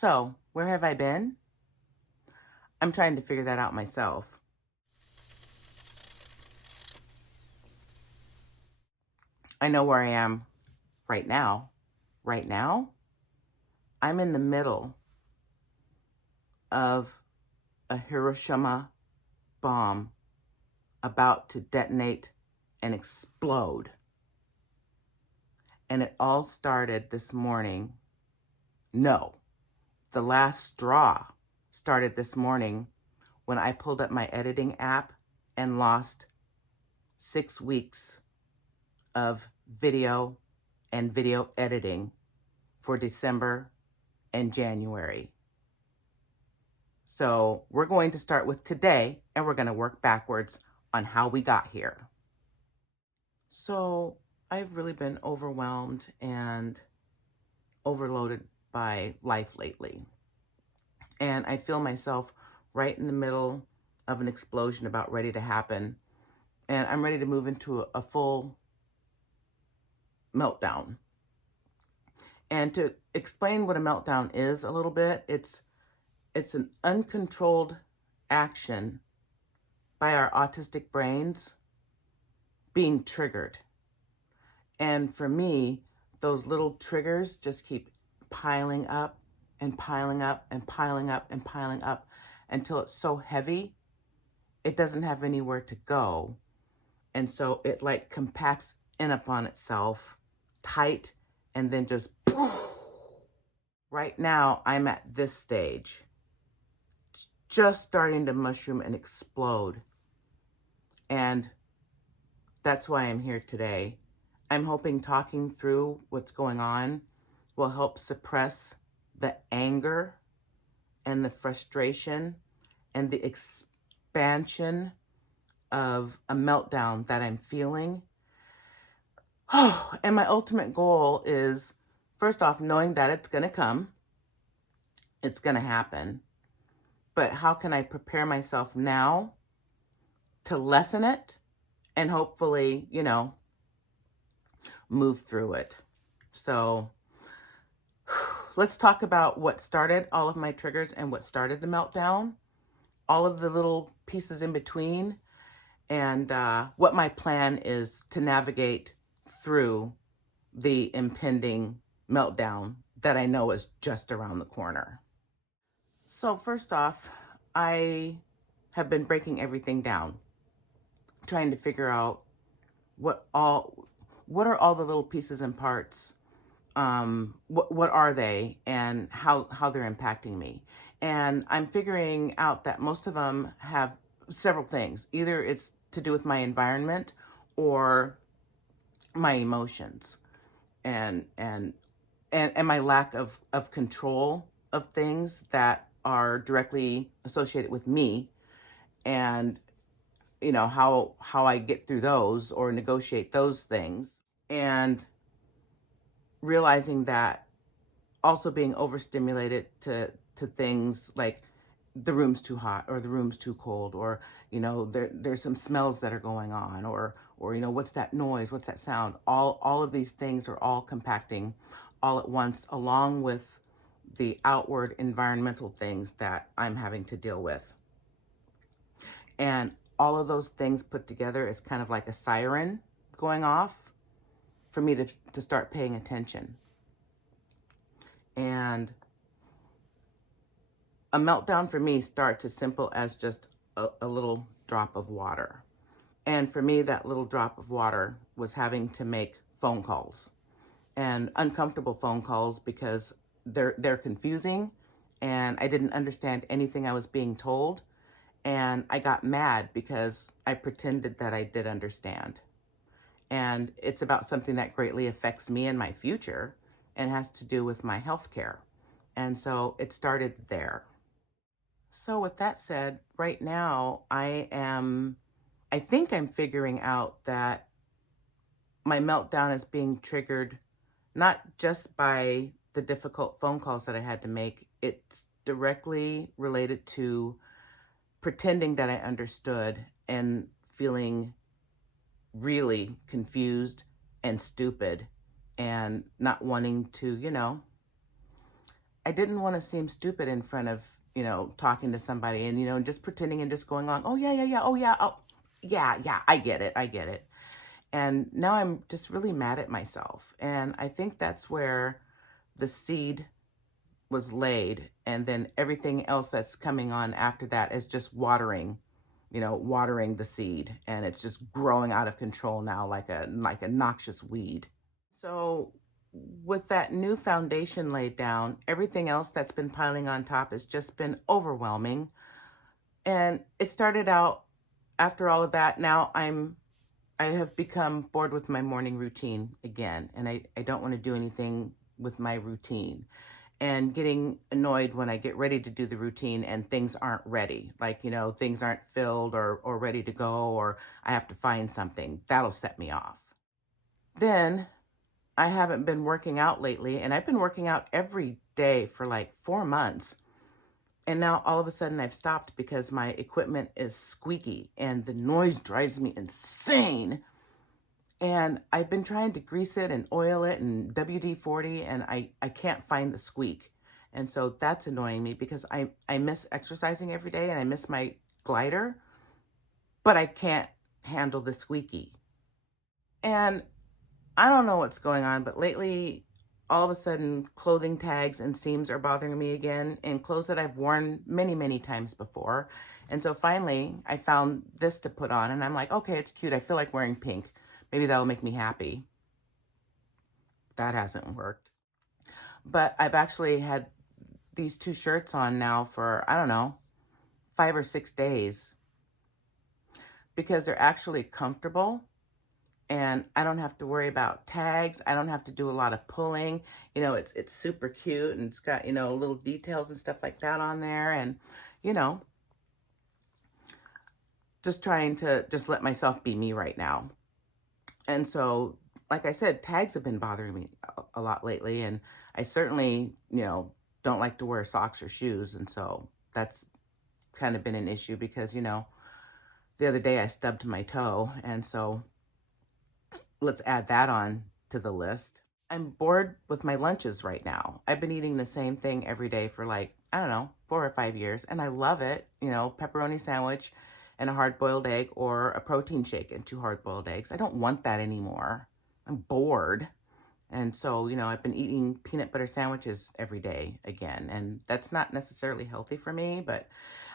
So, where have I been? I'm trying to figure that out myself. I know where I am right now. Right now, I'm in the middle of a Hiroshima bomb about to detonate and explode. And it all started this morning. No, the last straw started this morning when I pulled up my editing app and lost 6 weeks of video and video editing for December and January. So we're going to start with today, and we're going to work backwards on how we got here. So I've really been overwhelmed and overloaded by life lately. And I feel myself right in the middle of an explosion about ready to happen. And I'm ready to move into a full meltdown. And to explain what a meltdown is a little bit, it's an uncontrolled action by our autistic brains being triggered. And for me, those little triggers just keep piling up and piling up and piling up and piling up until it's so heavy, it doesn't have anywhere to go. And so it like compacts in upon itself tight and then just poof. Right now, I'm at this stage. It's just starting to mushroom and explode. And that's why I'm here today. I'm hoping talking through what's going on will help suppress the anger and the frustration and the expansion of a meltdown that I'm feeling. And my ultimate goal is, first off, knowing that it's going to come. It's going to happen. But how can I prepare myself now to lessen it and hopefully, move through it? So let's talk about what started all of my triggers and what started the meltdown, all of the little pieces in between, and what my plan is to navigate through the impending meltdown that I know is just around the corner. So first off, I have been breaking everything down, trying to figure out what are all the little pieces and parts, what are they, and how they're impacting me. And I'm figuring out that most of them have several things. Either it's to do with my environment or my emotions and my lack of control of things that are directly associated with me, and how I get through those or negotiate those things, and realizing that also being overstimulated to things like the room's too hot or the room's too cold, or there's some smells that are going on, or what's that noise, what's that sound. All of these things are all compacting all at once, along with the outward environmental things that I'm having to deal with. And all of those things put together is kind of like a siren going off for me to start paying attention. And a meltdown for me starts as simple as just a little drop of water. And for me, that little drop of water was having to make phone calls, and uncomfortable phone calls, because they're confusing and I didn't understand anything I was being told. And I got mad because I pretended that I did understand. And it's about something that greatly affects me and my future and has to do with my health care. And so it started there. So with that said, right now I think I'm figuring out that my meltdown is being triggered not just by the difficult phone calls that I had to make. It's directly related to pretending that I understood and feeling really confused and stupid and not wanting to, I didn't want to seem stupid in front of, talking to somebody and, just pretending and just going along. Oh, yeah, yeah, yeah. Oh, yeah. Oh, yeah, yeah. I get it. I get it. And now I'm just really mad at myself. And I think that's where the seed was laid. And then everything else that's coming on after that is just watering the seed. And it's just growing out of control now like a noxious weed. So with that new foundation laid down, everything else that's been piling on top has just been overwhelming. And it started out after all of that. Now I have become bored with my morning routine again, and I don't want to do anything with my routine. And getting annoyed when I get ready to do the routine and things aren't ready. Like, things aren't filled or ready to go, or I have to find something. That'll set me off. Then I haven't been working out lately, and I've been working out every day for like 4 months. And now all of a sudden I've stopped because my equipment is squeaky and the noise drives me insane. And I've been trying to grease it and oil it and WD-40, and I can't find the squeak. And so that's annoying me because I miss exercising every day and I miss my glider, but I can't handle the squeaky. And I don't know what's going on, but lately, all of a sudden, clothing tags and seams are bothering me again in clothes that I've worn many, many times before. And so finally, I found this to put on, and I'm like, okay, it's cute. I feel like wearing pink. Maybe that'll make me happy. That hasn't worked. But I've actually had these two shirts on now for, I don't know, 5 or 6 days because they're actually comfortable. And I don't have to worry about tags. I don't have to do a lot of pulling. It's super cute and it's got, little details and stuff like that on there. And, you know, just trying to just let myself be me right now. And so, like I said, tags have been bothering me a lot lately. And I certainly, don't like to wear socks or shoes. And so that's kind of been an issue because, the other day I stubbed my toe. And so let's add that on to the list. I'm bored with my lunches right now. I've been eating the same thing every day for like, I don't know, 4 or 5 years, and I love it. Pepperoni sandwich and a hard-boiled egg, or a protein shake and 2 hard-boiled eggs. I don't want that anymore. I'm bored. And so, I've been eating peanut butter sandwiches every day again, and that's not necessarily healthy for me, but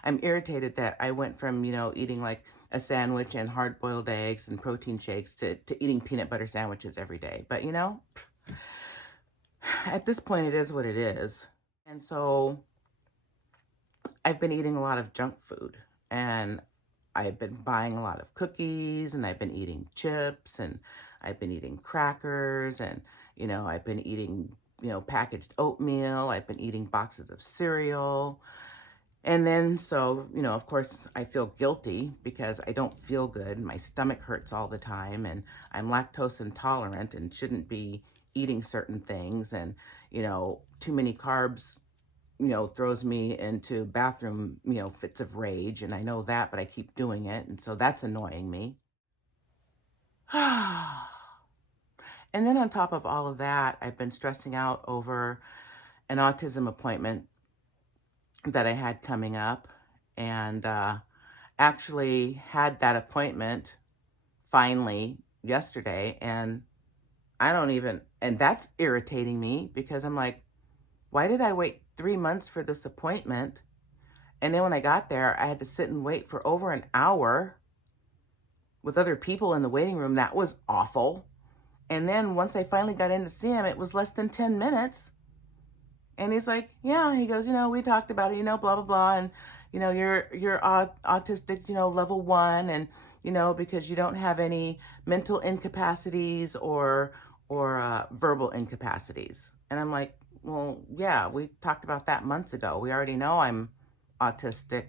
I'm irritated that I went from, eating like a sandwich and hard-boiled eggs and protein shakes to eating peanut butter sandwiches every day. But, at this point, it is what it is. And so I've been eating a lot of junk food, and I've been buying a lot of cookies, and I've been eating chips, and I've been eating crackers, and, I've been eating, packaged oatmeal. I've been eating boxes of cereal. And then, so, of course, I feel guilty because I don't feel good. My stomach hurts all the time, and I'm lactose intolerant and shouldn't be eating certain things. And, too many carbs, throws me into bathroom, fits of rage. And I know that, but I keep doing it. And so that's annoying me. And then on top of all of that, I've been stressing out over an autism appointment that I had coming up, and actually had that appointment finally yesterday. And and that's irritating me because I'm like, why did I wait 3 months for this appointment? And then when I got there, I had to sit and wait for over an hour with other people in the waiting room. That was awful. And then once I finally got in to see him, it was less than 10 minutes. And he's like, yeah, he goes, we talked about it, blah, blah, blah. And, you're autistic, level 1. And, because you don't have any mental incapacities or verbal incapacities. And I'm like, well, yeah, we talked about that months ago. We already know I'm autistic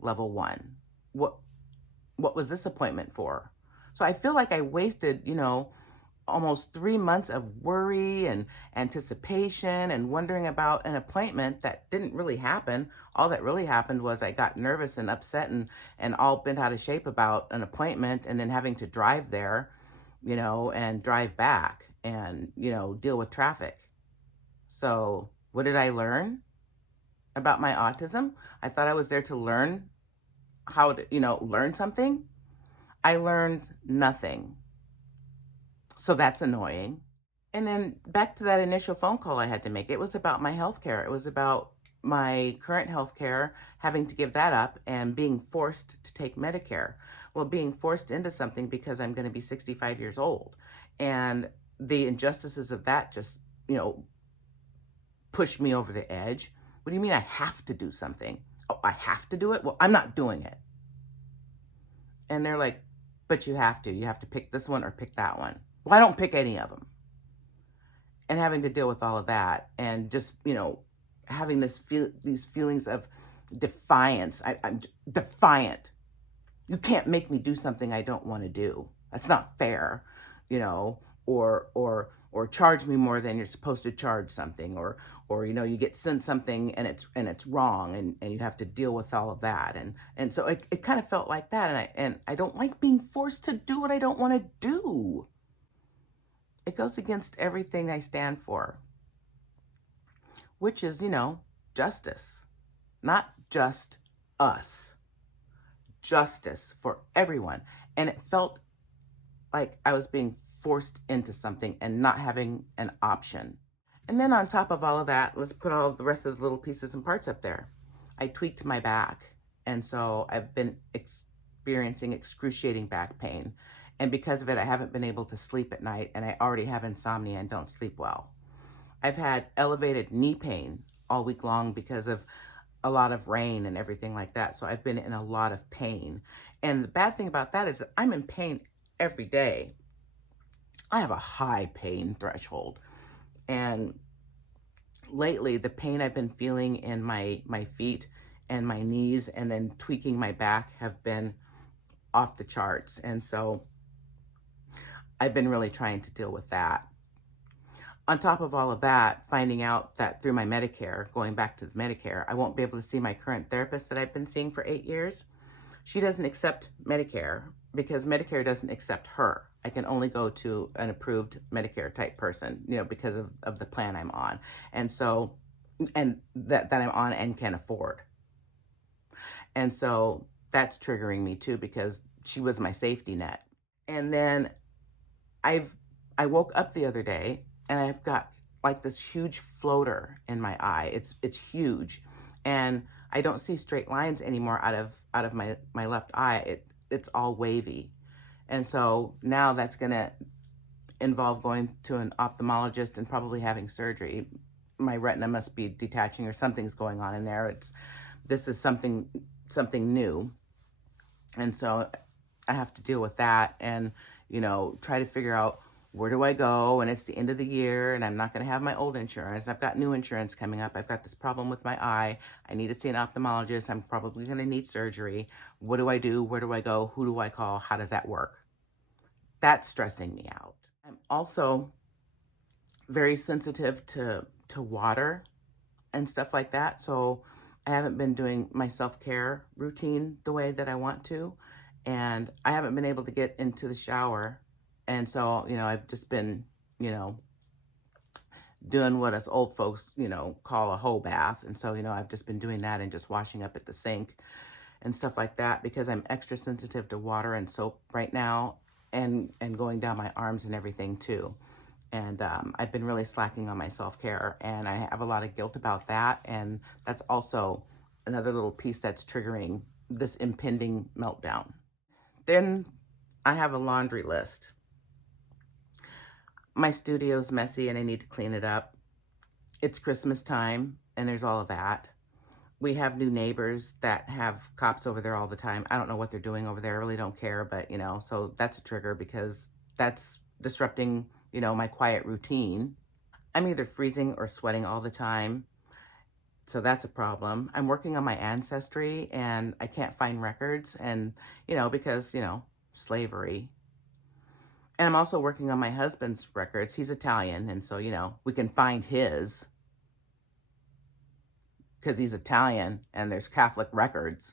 level 1. What was this appointment for? So I feel like I wasted, almost 3 months of worry and anticipation and wondering about an appointment that didn't really happen. All that really happened was I got nervous and upset and all bent out of shape about an appointment, and then having to drive there, and drive back and, deal with traffic. So What did I learn about my autism? I thought I was there to learn how to, learn something. I learned nothing. So that's annoying. And then back to that initial phone call I had to make. It was about my health care. It was about my current health care, having to give that up and being forced to take Medicare. Well, being forced into something because I'm going to be 65 years old. And the injustices of that just, push me over the edge. What do you mean I have to do something? Oh, I have to do it? Well, I'm not doing it. And they're like, but you have to. You have to pick this one or pick that one. Well, I don't pick any of them. And having to deal with all of that and just, having these feelings of defiance. I'm defiant. You can't make me do something I don't want to do. That's not fair, or charge me more than you're supposed to charge something, or you get sent something and it's wrong, and you have to deal with all of that, and so it kind of felt like that, and I don't like being forced to do what I don't want to do. It goes against everything I stand for, which is, justice. Not just us. Justice for everyone. And it felt like I was being forced into something and not having an option. And then on top of all of that, let's put all the rest of the little pieces and parts up there. I tweaked my back. And so I've been experiencing excruciating back pain. And because of it, I haven't been able to sleep at night, and I already have insomnia and don't sleep well. I've had elevated knee pain all week long because of a lot of rain and everything like that. So I've been in a lot of pain. And the bad thing about that is that I'm in pain every day. I have a high pain threshold. And lately, the pain I've been feeling in my feet and my knees and then tweaking my back have been off the charts. And so I've been really trying to deal with that. On top of all of that, finding out that through my Medicare, going back to the Medicare, I won't be able to see my current therapist that I've been seeing for 8 years. She doesn't accept Medicare because Medicare doesn't accept her. I can only go to an approved Medicare type person, because of the plan I'm on. And so, and that I'm on and can afford. And so that's triggering me too, because she was my safety net. And then I woke up the other day and I've got like this huge floater in my eye. It's huge, and I don't see straight lines anymore out of my left eye. It's all wavy, and so now that's gonna involve going to an ophthalmologist and probably having surgery. My retina must be detaching or something's going on in there. This is something new, and so I have to deal with that and try to figure out where do I go, and it's the end of the year and I'm not going to have my old insurance. I've got new insurance coming up. I've got this problem with my eye. I need to see an ophthalmologist. I'm probably going to need surgery. What do I do? Where do I go? Who do I call? How does that work? That's stressing me out. I'm also very sensitive to water and stuff like that. So I haven't been doing my self-care routine the way that I want to. And I haven't been able to get into the shower. And so, I've just been, doing what us old folks, call a whole bath. And so, I've just been doing that and just washing up at the sink and stuff like that because I'm extra sensitive to water and soap right now, and going down my arms and everything too. And I've been really slacking on my self-care, and I have a lot of guilt about that. And that's also another little piece that's triggering this impending meltdown. Then I have a laundry list. My studio's messy and I need to clean it up. It's Christmas time and there's all of that. We have new neighbors that have cops over there all the time. I don't know what they're doing over there. I really don't care, but so that's a trigger because that's disrupting, my quiet routine. I'm either freezing or sweating all the time. So that's a problem. I'm working on my ancestry and I can't find records, and, because, slavery. And I'm also working on my husband's records. He's Italian, and so, we can find his because he's Italian and there's Catholic records.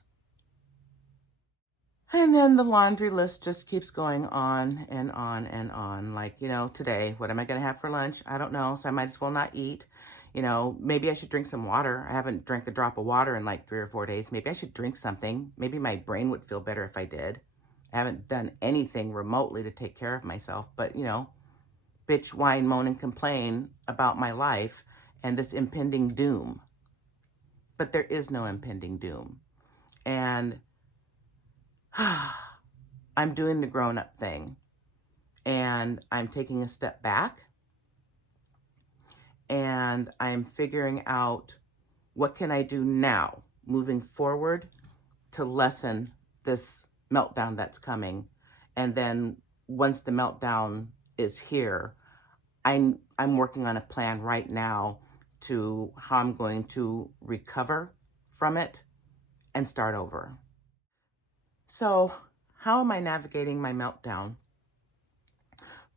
And then the laundry list just keeps going on and on and on. Like, today, what am I going to have for lunch? I don't know, so I might as well not eat. You know, maybe I should drink some water. I haven't drank a drop of water in like 3 or 4 days. Maybe I should drink something. Maybe my brain would feel better if I did. I haven't done anything remotely to take care of myself, but you know, bitch, whine, moan, and complain about my life and this impending doom. But there is no impending doom. And I'm doing the grown-up thing. And I'm taking a step back. And I'm figuring out what can I do now, moving forward, to lessen this meltdown that's coming. And then once the meltdown is here, I'm working on a plan right now to how I'm going to recover from it and start over. So, how am I navigating my meltdown?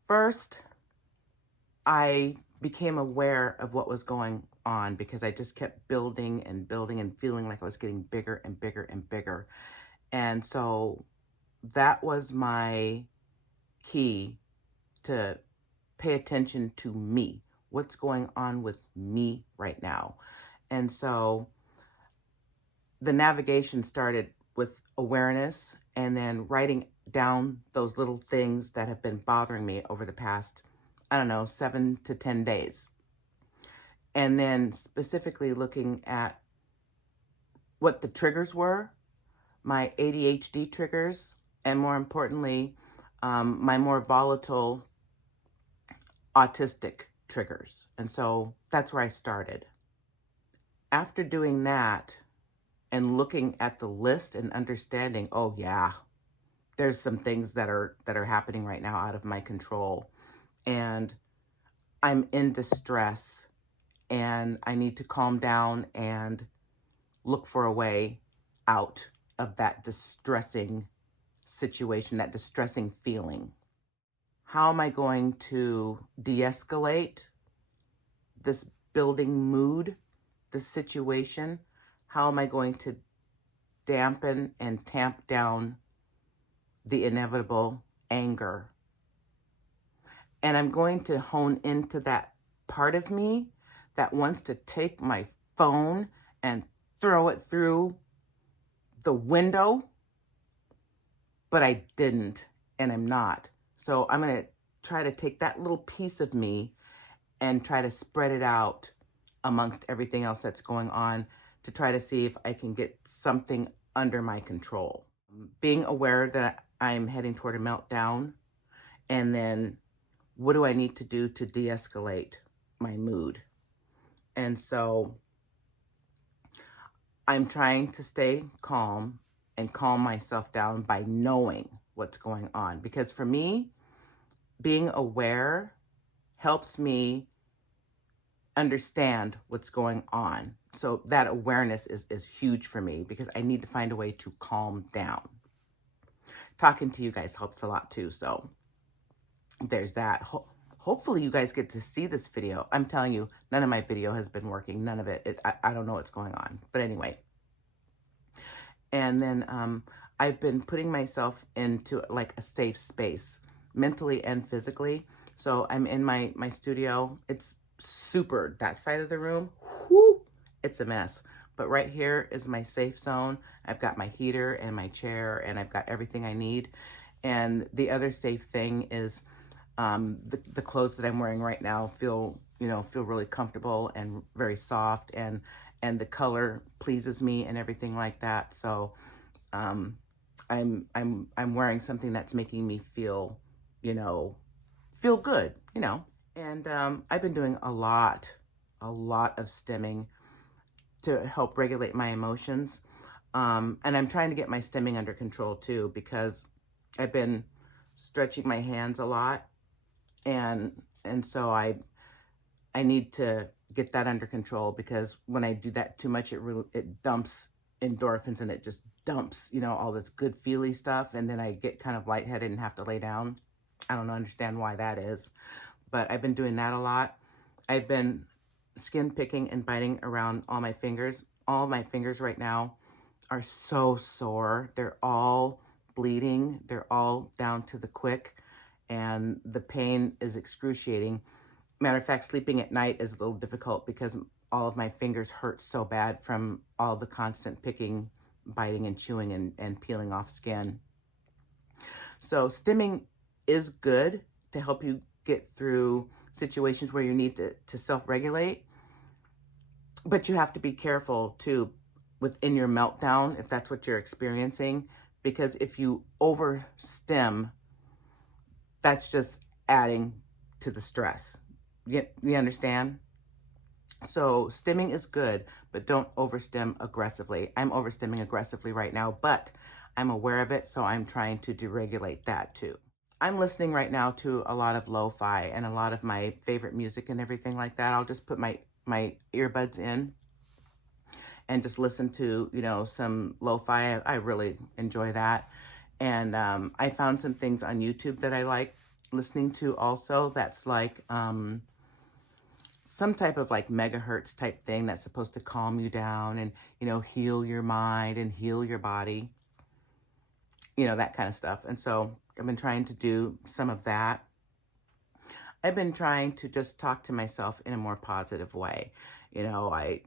First, I became aware of what was going on because I just kept building and building and feeling like I was getting bigger and bigger and bigger. And so that was my key to pay attention to me. What's going on with me right now? And so the navigation started with awareness and then writing down those little things that have been bothering me over the past, I don't know, 7 to 10 days. And then specifically looking at what the triggers were, my ADHD triggers, and more importantly, my more volatile autistic triggers. And so that's where I started. After doing that and looking at the list and understanding, oh yeah, there's some things that are happening right now out of my control. And I'm in distress and I need to calm down and look for a way out of that distressing situation, that distressing feeling. How am I going to de-escalate this building mood, this situation? How am I going to dampen and tamp down the inevitable anger? And I'm going to hone into that part of me that wants to take my phone and throw it through the window, but I didn't, and I'm not. So I'm going to try to take that little piece of me and try to spread it out amongst everything else that's going on to try to see if I can get something under my control. Being aware that I'm heading toward a meltdown, and then what do I need to do to de-escalate my mood? And so I'm trying to stay calm and calm myself down by knowing what's going on. Because for me, being aware helps me understand what's going on. So that awareness is huge for me because I need to find a way to calm down. Talking to you guys helps a lot too. So there's that. Hopefully you guys get to see this video. I'm telling you, none of my video has been working. None of it. I don't know what's going on. But anyway. And then I've been putting myself into like a safe space, mentally and physically. So I'm in my studio. It's super, that side of the room, whoo, it's a mess. But right here is my safe zone. I've got my heater and my chair, and I've got everything I need. And the other safe thing is the clothes that I'm wearing right now feel really comfortable and very soft, and the color pleases me and everything like that. So I'm wearing something that's making me feel good, And I've been doing a lot of stimming to help regulate my emotions. And I'm trying to get my stimming under control too, because I've been stretching my hands a lot. And so I need to get that under control, because when I do that too much, it dumps endorphins, and it just dumps, all this good feely stuff. And then I get kind of lightheaded and have to lay down. I don't understand why that is, but I've been doing that a lot. I've been skin picking and biting around all my fingers. All my fingers right now are so sore. They're all bleeding. They're all down to the quick, and the pain is excruciating. Matter of fact, sleeping at night is a little difficult because all of my fingers hurt so bad from all the constant picking, biting, and chewing and peeling off skin. So stimming is good to help you get through situations where you need to self-regulate, but you have to be careful too within your meltdown if that's what you're experiencing, because if you overstim, that's just adding to the stress. You understand? So stimming is good, but don't overstim aggressively. I'm overstimming aggressively right now, but I'm aware of it, so I'm trying to deregulate that too. I'm listening right now to a lot of lo-fi and a lot of my favorite music and everything like that. I'll just put my earbuds in and just listen to, you know, some lo-fi. I really enjoy that. And I found some things on YouTube that I like listening to also. That's like some type of like megahertz type thing that's supposed to calm you down and, you know, heal your mind and heal your body, you know, that kind of stuff. And so I've been trying to do some of that. I've been trying to just talk to myself in a more positive way. You know, I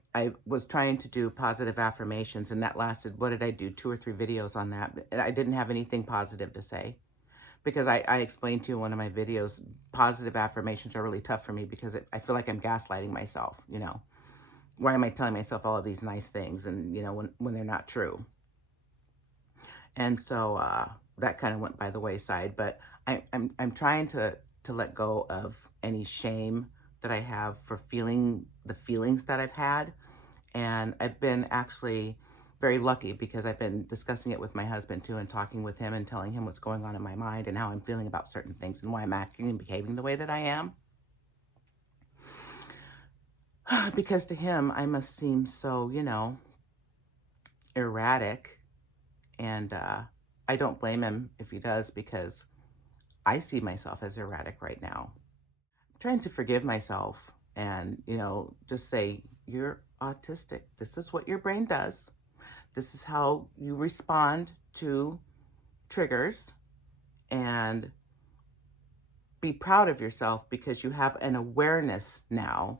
was trying to do positive affirmations, and that lasted, what did I do, 2 or 3 videos on that. But I didn't have anything positive to say because I explained to you in one of my videos, positive affirmations are really tough for me because I feel like I'm gaslighting myself, you know. Why am I telling myself all of these nice things and, you know, when they're not true? And so that kind of went by the wayside. But I'm trying to let go of any shame that I have for feeling the feelings that I've had. And I've been actually very lucky because I've been discussing it with my husband too and talking with him and telling him what's going on in my mind and how I'm feeling about certain things and why I'm acting and behaving the way that I am. Because to him, I must seem so, you know, erratic. And I don't blame him if he does because I see myself as erratic right now. I'm trying to forgive myself and, you know, just say, you're autistic. This is what your brain does. This is how you respond to triggers, and be proud of yourself because you have an awareness now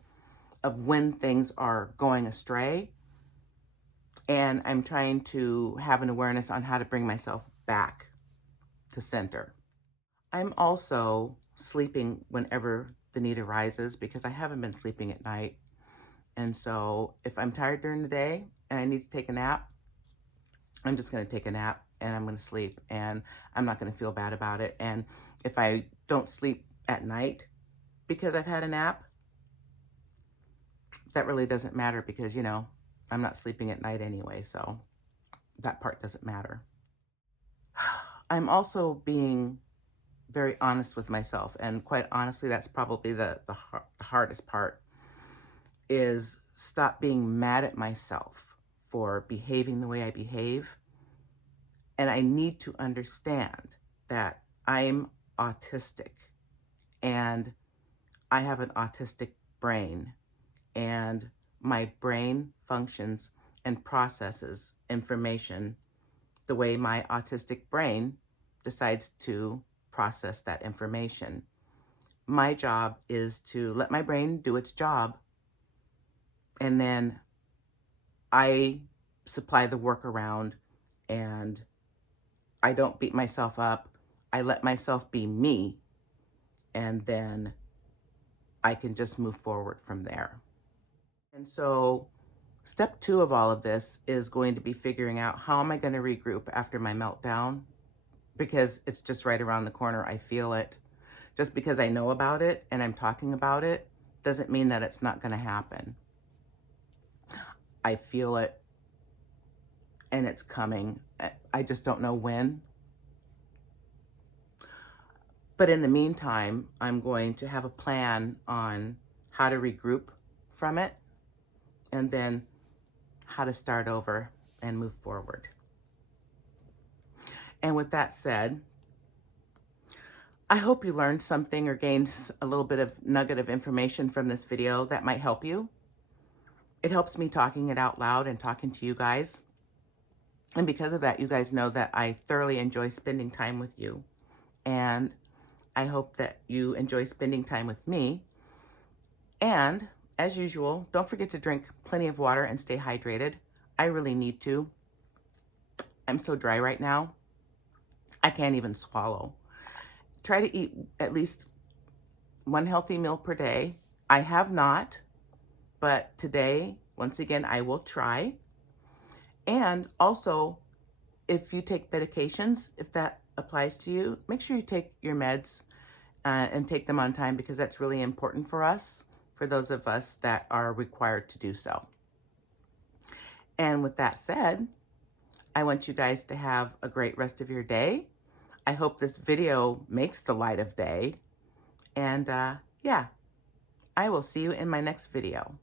of when things are going astray. And I'm trying to have an awareness on how to bring myself back to center. I'm also sleeping whenever the need arises because I haven't been sleeping at night. And so if I'm tired during the day and I need to take a nap, I'm just going to take a nap and I'm going to sleep and I'm not going to feel bad about it. And if I don't sleep at night because I've had a nap, that really doesn't matter because, you know, I'm not sleeping at night anyway. So that part doesn't matter. I'm also being very honest with myself. And quite honestly, that's probably the hardest part, is stop being mad at myself for behaving the way I behave. And I need to understand that I'm autistic and I have an autistic brain, and my brain functions and processes information the way my autistic brain decides to process that information. My job is to let my brain do its job, and then I supply the workaround, and I don't beat myself up. I let myself be me, and then I can just move forward from there. And so step 2 of all of this is going to be figuring out how am I going to regroup after my meltdown, because it's just right around the corner. I feel it. Just because I know about it and I'm talking about it doesn't mean that it's not going to happen. I feel it and it's coming. I just don't know when. But in the meantime, I'm going to have a plan on how to regroup from it and then how to start over and move forward. And with that said, I hope you learned something or gained a little bit of nugget of information from this video that might help you. It helps me talking it out loud and talking to you guys. And because of that, you guys know that I thoroughly enjoy spending time with you. And I hope that you enjoy spending time with me. And as usual, don't forget to drink plenty of water and stay hydrated. I really need to. I'm so dry right now. I can't even swallow. Try to eat at least one healthy meal per day. I have not, but today, once again, I will try. And also, if you take medications, if that applies to you, make sure you take your meds and take them on time, because that's really important for us, for those of us that are required to do so. And with that said, I want you guys to have a great rest of your day. I hope this video makes the light of day. And yeah, I will see you in my next video.